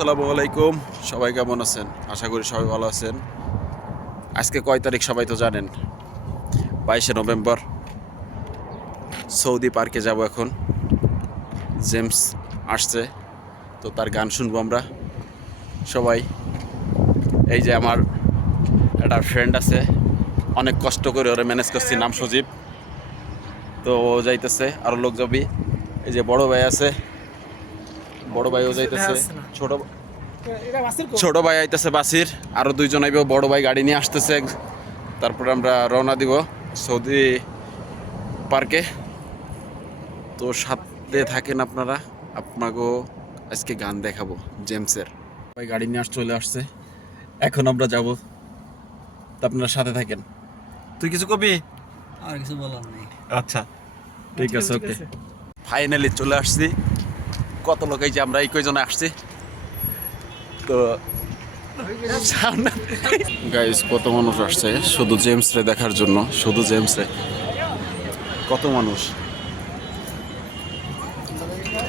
আসসালামু আলাইকুম। সবাই কেমন আছেন? আশা করি সবাই ভালো আছেন। আজকে কয় তারিখ সবাই তো জানেন, 22শে নভেম্বর। সৌদি পার্কে যাব এখন। জেমস আসছে, তো তার গান শুনবো আমরা সবাই। এই যে আমার একটা ফ্রেন্ড আছে, অনেক কষ্ট করে ওরা ম্যানেজ করছি, নাম সজীব। তো ও যাইতেছে, আরও লোক যাবি। এই যে বড় ভাই আছে, বড় ভাইও যাইতেছে। ছোট ভাই আইতেছে বাসির, আরো দুইজন আইব। বড় ভাই গাড়ি নিয়ে আসতেছে। তারপর আমরা রওনা দিব সৌদি পার্কে। তো সাথে থাকেন আপনারা, আপনাকেও আজকে গান দেখাবো জেমসের। ভাই গাড়ি নিয়ে চলে আসছে, এখন আমরা যাব। তো আপনারা সাথে থাকেন। তুই কিছু কবি? আর কিছু বলার নেই। আচ্ছা ঠিক আছে, ওকে। ফাইনালি চলে আসছি। কত লোক, এই যে আমরা এই কয়জনে আসছি। তো গাইস, কত মানুষ আসছে শুধু জেমস রে দেখার জন্য। শুধু জেমস রে, কত মানুষ।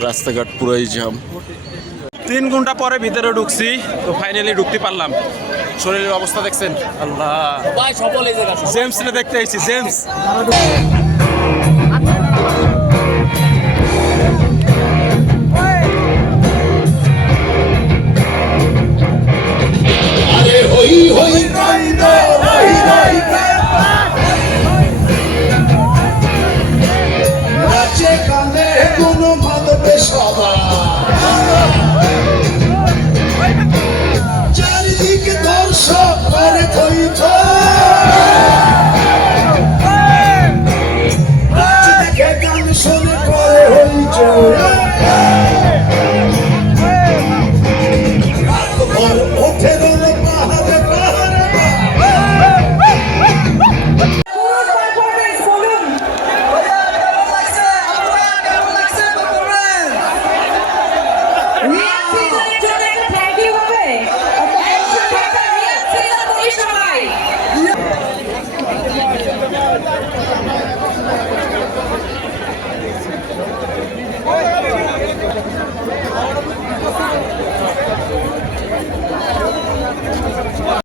রাস্তাঘাট পুরোই জ্যাম। 3 ঘন্টা পরে ভিতরে ঢুকছি, তো ফাইনালি ঢুকতে পারলাম। শরীরের অবস্থা দেখছেন? আল্লাহ, ভাই সকলে জায়গা জেমস রে দেখতে এসেছি। জেমস